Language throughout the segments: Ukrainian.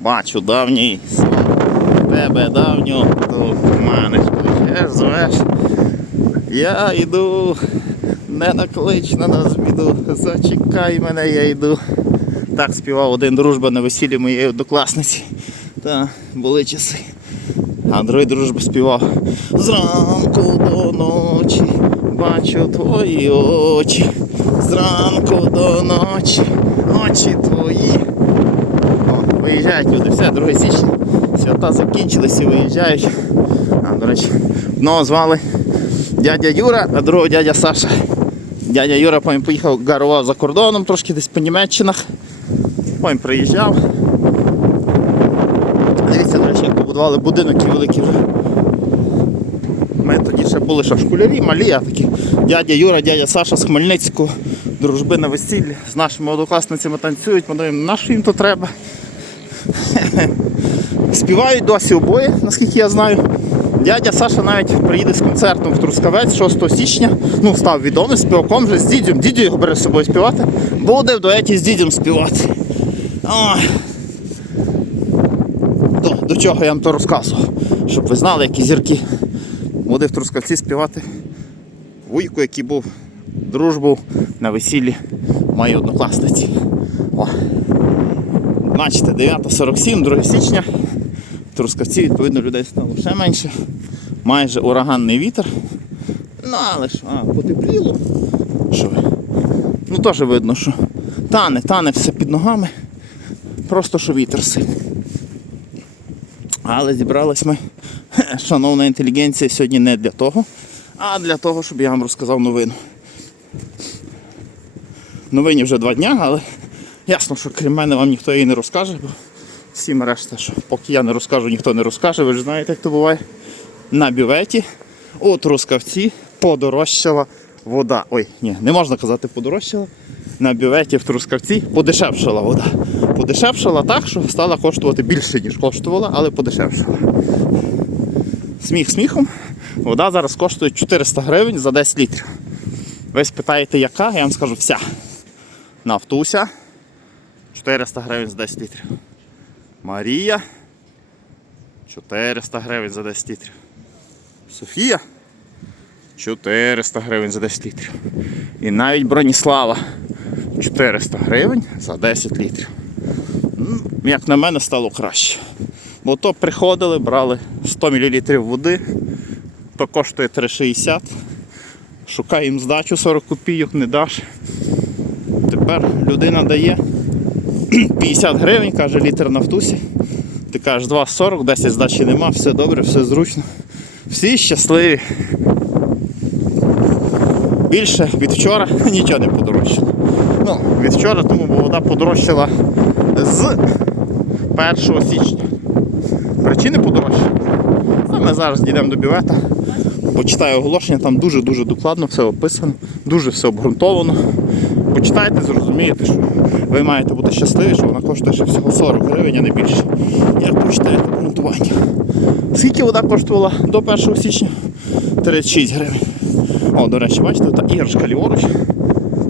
Бачу давній. Тебе давню ту маниш, кличеш, звеш. Я йду, не наклич на біду, зачекай мене, я йду. Так співав один дружба на весіллі моєї однокласниці. Та були часи. А другий дружба співав Зранку до ночі бачу твої очі. Зранку до ночі, очі твої. Виїжджають люди, все, 2 січня. Свята закінчилися і виїжджають. А, до речі, одного звали дядя Юра, а другого дядя Саша. Дядя Юра потім поїхав, гарував за кордоном, трошки десь по Німеччинах. Потім приїжджав. Дивіться, до речі, як побудували будинок і великий вже. Ми тоді ще були що школярі, малі, а такі дядя Юра, дядя Саша з Хмельницького, дружби на весіллі, з нашими однокласницями танцюють, ми думаємо, на що їм то треба. Співають досі обоє, наскільки я знаю. Дядя Саша навіть приїде з концертом в Трускавець 6 січня. Ну, став відомим співаком вже з дідьом. Дідю його бере з собою співати. Буде в дуеті з дідьом співати. Ой. До, до чого я вам то розказував, щоб ви знали, які зірки. Буде в Трускавці співати вуйку, який був дружбу на весіллі моєї однокласниці. О. Бачите, 9.47, 2 січня. Трускавці, відповідно, людей стало ще менше. Майже ураганний вітер. Ну, але ж, а, потепліло. Що? Ну теж видно, що тане, тане все під ногами. Просто що вітер сильний. Але зібрались ми, шановна інтелігенція, сьогодні не для того, а для того, щоб я вам розказав новину. Новині вже два дня, але ясно, що крім мене вам ніхто її не розкаже, бо всім решта, що поки я не розкажу, ніхто не розкаже. Ви ж знаєте, як то буває. На бюветі у Трускавці подорожчала вода. Ой, ні, не можна казати подорожчала. На бюветі в Трускавці подешевшала вода. Подешевшала так, що стала коштувати більше, ніж коштувала, але подешевшала. Сміх сміхом. Вода зараз коштує 400 гривень за 10 літрів. Ви спитаєте, яка, я вам скажу вся. Нафтуся 400 гривень за 10 літрів. Марія 400 гривень за 10 літрів. Софія 400 гривень за 10 літрів. І навіть Броніслава 400 гривень за 10 літрів. Як на мене, стало краще. Бо то приходили, брали 100 мл води, то коштує 3,60. Шукаємо здачу 40 копійок, не даш. Тепер людина дає 50 гривень, каже літр нафтусі. Ти кажеш 2,40, 10 здачі нема, все добре, все зручно. Всі щасливі. Більше від вчора нічого не подорожчало. Ну, від вчора, тому бо вода подорожчала з 1 січня. Причини подорожчання. А ми зараз дійдемо до бювета. Почитаю оголошення, там дуже-дуже докладно все описано, дуже все обґрунтовано. Почитайте, зрозумієте, що ви маєте бути щасливі, що вона коштує ще всього 40 гривень, а не більше. Як почитаєте обґрунтування. Скільки вода коштувала до 1 січня? 36 гривень. О, до речі, бачите, та іграшка ліворуч.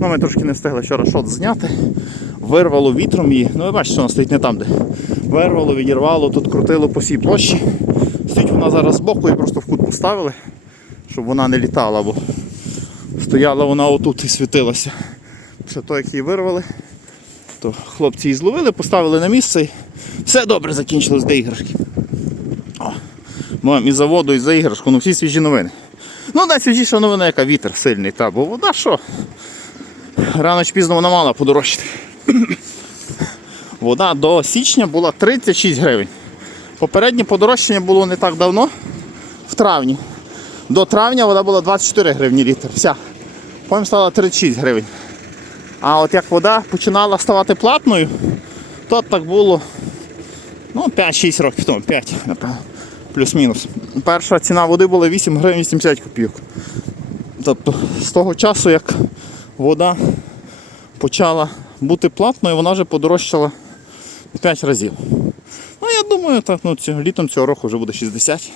Ну, ми трошки не встигли вчора шот зняти. Вирвало вітром її. Ну ви бачите, що вона стоїть не там, де. Вирвало, відірвало, тут крутило по всій площі. Стоїть вона зараз збоку і просто в кут поставили, щоб вона не літала, бо стояла вона отут і світилася. Після того, як її вирвали, то хлопці її зловили, поставили на місце і все добре закінчилось до іграшки. О, і за воду, і за іграшку, ну всі свіжі новини. Ну, найсвіжіша новина, яка вітер сильний, та, бо вода що? Рано чи пізно вона мала подорожчати. Вода до січня була 36 гривень. Попереднє подорожчання було не так давно, в травні. До травня вода була 24 гривні літр. Вся. Потім стала 36 гривень. А от як вода починала ставати платною, то так було ну, 5-6 років тому, 5, напевно, плюс-мінус. Перша ціна води була 8 гривень 80 копійок. Тобто з того часу, як вода почала бути платною, вона вже подорожчала 5 разів. Ну, я думаю, так, ну, літом цього року вже буде 60.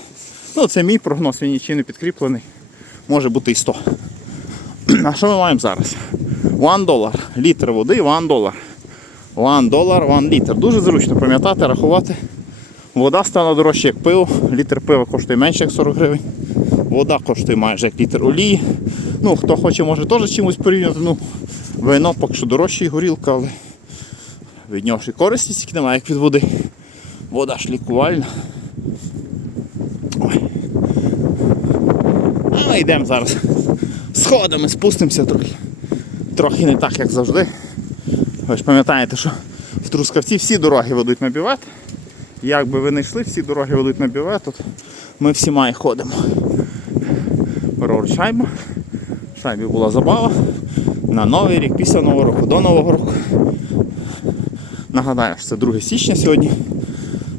Ну, це мій прогноз, він нічим не підкріплений. Може бути і 100. А що ми маємо зараз? 1 долар. Літр води 1 долар. One dollar, one літр. Дуже зручно пам'ятати, рахувати. Вода стала дорожче, як пиво. Літр пива коштує менше, як 40 гривень. Вода коштує майже як літр олії. Ну, хто хоче, може теж чимось порівняти. Ну, вино поки що дорожче і горілка, але від нього ж і користі стільки немає, як від води. Вода ж лікувальна. Ой. А ми йдемо зараз сходами, спустимося трохи. Трохи не так, як завжди. Ви ж пам'ятаєте, що в Трускавці всі дороги ведуть на бівет. Як би ви не йшли, всі дороги ведуть на бівет, тут ми всіма і ходимо. В шайбі була забава. На Новий рік, після Нового року, до Нового року. Нагадаю, що це 2 січня сьогодні.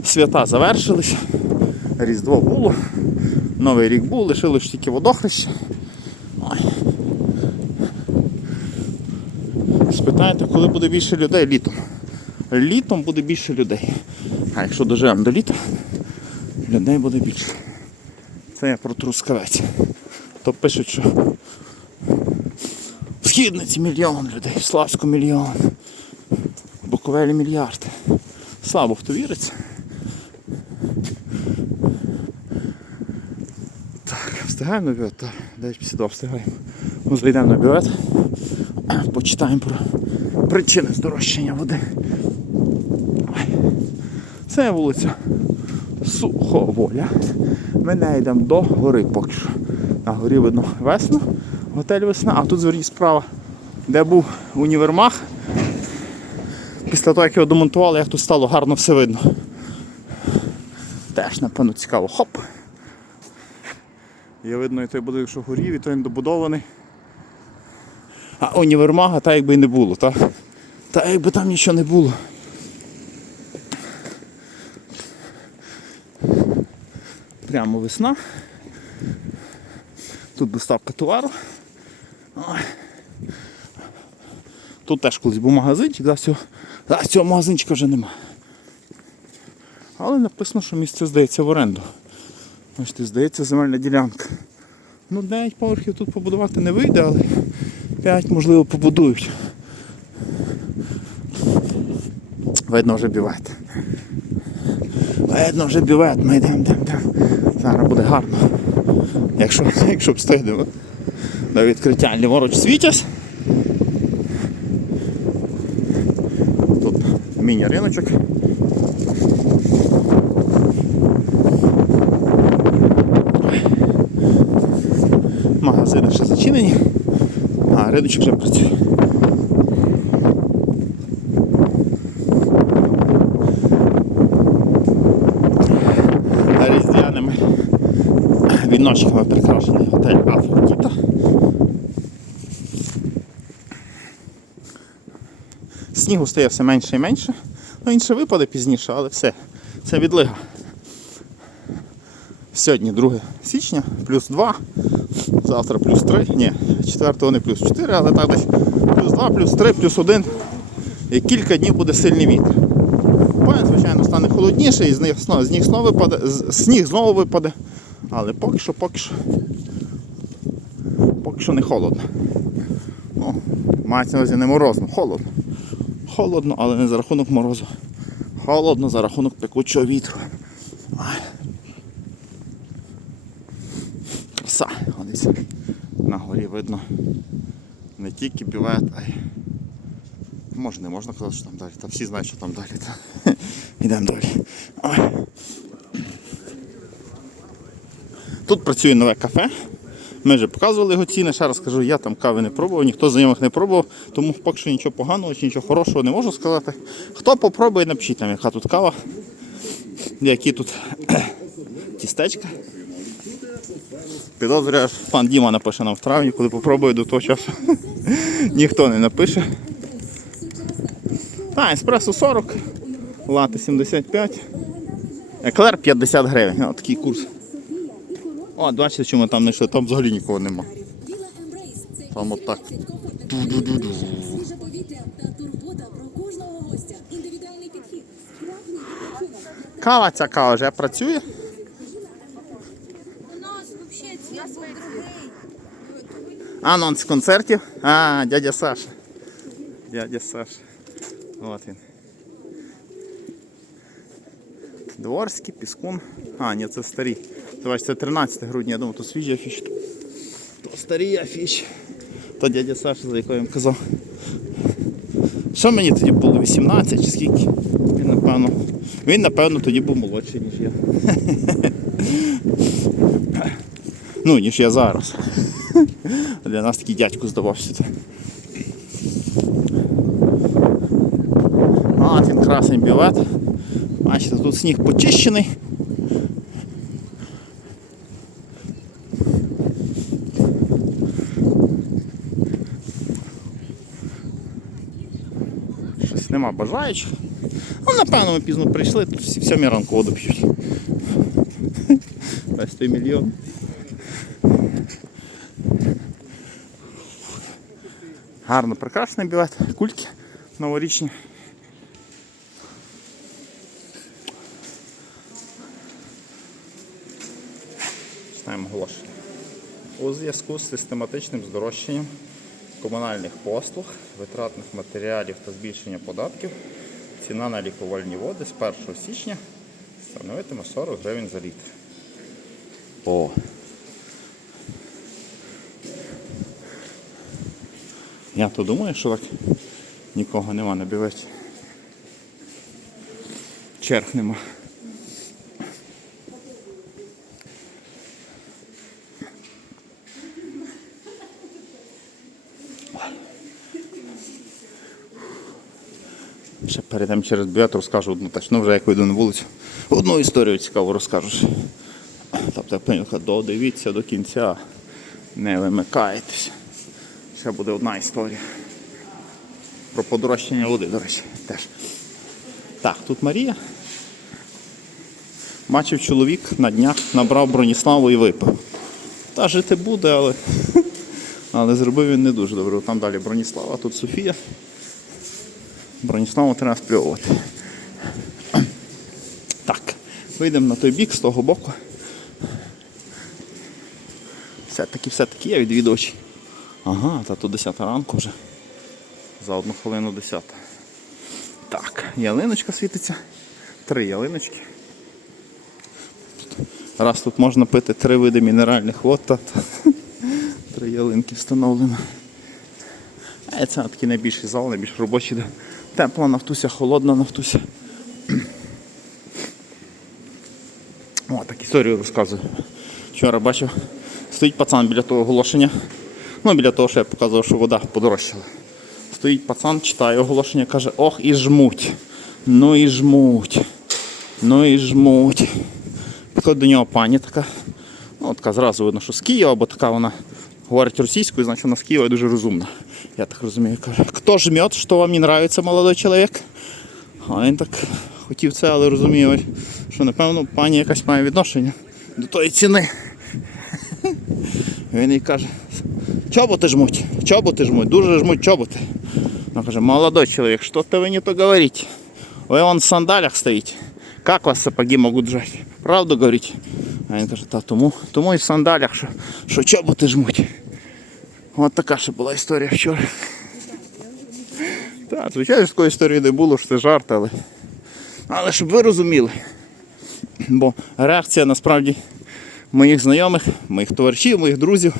Свята завершились. Різдво було. Новий рік був, лишилось тільки водохреща. Ой. Спитаєте, коли буде більше людей? Літом. Літом буде більше людей. А якщо доживемо до літа, людей буде більше. Це я про трускавець. То пишуть, що в Східниці мільйон людей, в Славську мільйон, в Буковелі мільярд. Слабо хто віриться. Так, встигаємо на бювет? Так, 9.52 встигаємо. Ну, зайдемо на бювет, почитаємо про причини здорожчання води. Це вулиця Суховоля. Ми не йдемо до гори поки що. На горі видно весна, готель весна, а тут зверніть справа, де був універмаг. Після того, як його демонтували, як тут стало гарно все видно. Теж, напевно, цікаво. Хоп! Є видно і той будинок, що горів, і той він добудований. А універмага та якби і не було, та? Та якби там нічого не було. Прямо весна. Тут доставка товару. Тут теж колись був магазинчик, зараз цього, зараз цього магазинчика вже нема. Але написано, що місце здається в оренду. Бачите, здається, земельна ділянка. Ну 9 поверхів тут побудувати не вийде, але 5 можливо побудують. Видно вже бівет. Видно вже бівет, ми йдемо, йдемо, йдемо. Зараз буде гарно. Якщо, якщо встигнемо до відкриття ліворуч світять. Тут міні-риночок. Магазини ще зачинені, а вже працює. Різдвяними віночками прикрашений готель Афродіта. Снігу стає все менше і менше. Ну, інше випаде пізніше, але все. Це відлига. Сьогодні 2 січня, плюс 2, завтра плюс 3, ні, 4 не плюс 4, але так десь плюс 2, плюс 3, плюс 1. І кілька днів буде сильний вітер. Потім, звичайно, стане холодніше і з них з них знову випаде, сніг знову випаде. Але поки що, поки що, поки що не холодно. Ну, мається на увазі не морозно, холодно. Холодно, але не за рахунок морозу. Холодно за рахунок пекучого вітру. Краса, Ось на горі видно не тільки бівет, а й може не можна казати, що там далі. Та всі знають, що там далі. Та. Йдемо далі. Ой. Тут працює нове кафе. Ми вже показували його ціни, ще раз кажу, я там кави не пробував, ніхто з знайомих не пробував, тому поки що нічого поганого чи нічого хорошого не можу сказати. Хто попробує, напишіть нам, яка тут кава, які тут тістечка. Підозрюю, що пан Діма напише нам в травні, коли попробує до того часу. Ніхто не напише. Так, еспресо 40, лати 75, еклер 50 гривень. О, такий курс. О, бачите, чому там не там взагалі нікого нема. Там отак. Та. Кава ця кава вже працює. Анонс концертів. А, дядя Саша. Дядя Саша. От він. Дворський, піскун. А, ні, це старі. Товариш, це 13 грудня, я думаю, то свіжі афіші. То старі афіші. То дядя Саша, за якою він казав. Що мені тоді було? 18 чи скільки? Він напевно. Він напевно тоді був молодший, ніж я. Ну, ніж я зараз. Для нас такий дядько здавався. От він красний білет. Бачите, тут сніг почищений. Щось нема бажаючих. Ну, напевно, ми пізно прийшли, тут всі в сьомій ранку воду п'ють. Весь той мільйон. Гарно прикрашений білет, кульки новорічні. Читаємо оголошення. У зв'язку з систематичним здорожчанням комунальних послуг, витратних матеріалів та збільшення податків, ціна на лікувальні води з 1 січня становитиме 40 гривень за літр. О. Я то думаю, що так нікого нема на білеті. Черг нема. Ще перейдемо через білет, розкажу одну теж. Ну вже як вийду на вулицю. Одну історію цікаву розкажеш. Тобто, пенюха, додивіться до кінця. Не вимикайтесь. Ще буде одна історія. Про подорожчання води, до речі, теж. Так, тут Марія. Бачив чоловік на днях набрав Броніславу і випив. Та жити буде, але, але зробив він не дуже добре. Там далі Броніслава, тут Софія. Броніславу треба спльовувати. Так, вийдемо на той бік з того боку. Все-таки, все-таки є відвідувачі. Ага, та тут 10 ранку вже. За одну хвилину 10. Так, ялиночка світиться. Три ялиночки. Раз тут можна пити три види мінеральних вод, та, та три ялинки встановлено. А це такий найбільший зал, найбільш робочий, тепла нафтуся, холодна нафтуся. О, так історію розказую. Вчора бачив, стоїть пацан біля того оголошення. Ну, біля того, що я показував, що вода подорожчала. Стоїть пацан, читає оголошення, каже, ох і жмуть. Ну і жмуть. Ну і жмуть. Підходить до нього пані така. Ну, така зразу видно, що з Києва, бо така вона говорить російською, значить вона з Києва дуже розумна. Я так розумію, каже, хто жмет, що вам не нравится, молодой чоловік? А він так хотів це, але розуміє, що напевно пані якась має відношення до тої ціни. Він їй каже, чоботи жмуть, чоботи жмуть, дуже жмуть чоботи. Вона каже, молодой чоловік, що то ви не то говорите? Ви вон в сандалях стоїте. Как вас сапоги можуть жать? Правду говорите? А він каже, та тому, тому і в сандалях, що, що чоботи жмуть. От така ще була історія вчора. Так, звичайно, такої історії не було, що це жарт, але. Але щоб ви розуміли. Бо реакція насправді моїх знайомих, моїх товаришів, моїх друзів,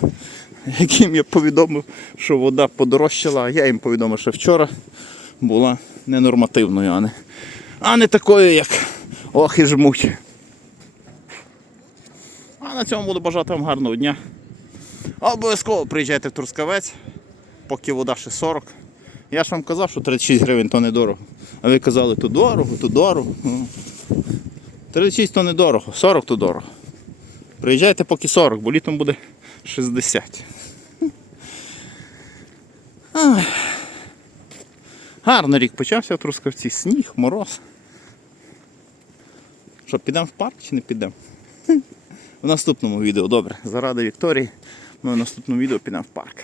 яким я повідомив, що вода подорожчала, а я їм повідомив, що вчора була ненормативною, а не, а не такою, як ох і жмуть. А на цьому буду бажати вам гарного дня. Обов'язково приїжджайте в Трускавець, поки вода ще 40. Я ж вам казав, що 36 гривень то недорого. А ви казали, то дорого, то дорого. Ну, 36 то недорого, 40 то дорого. Приїжджайте поки 40, бо літом буде 60. Ах. Гарно рік почався в Трускавці. Сніг, мороз. Що, підемо в парк чи не підемо? В наступному відео, добре. Заради Вікторії ми в наступному відео підемо в парк.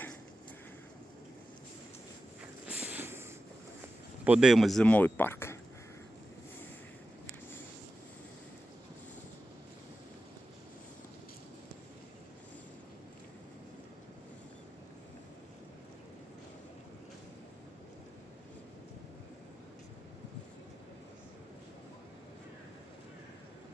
Подивимось зимовий парк.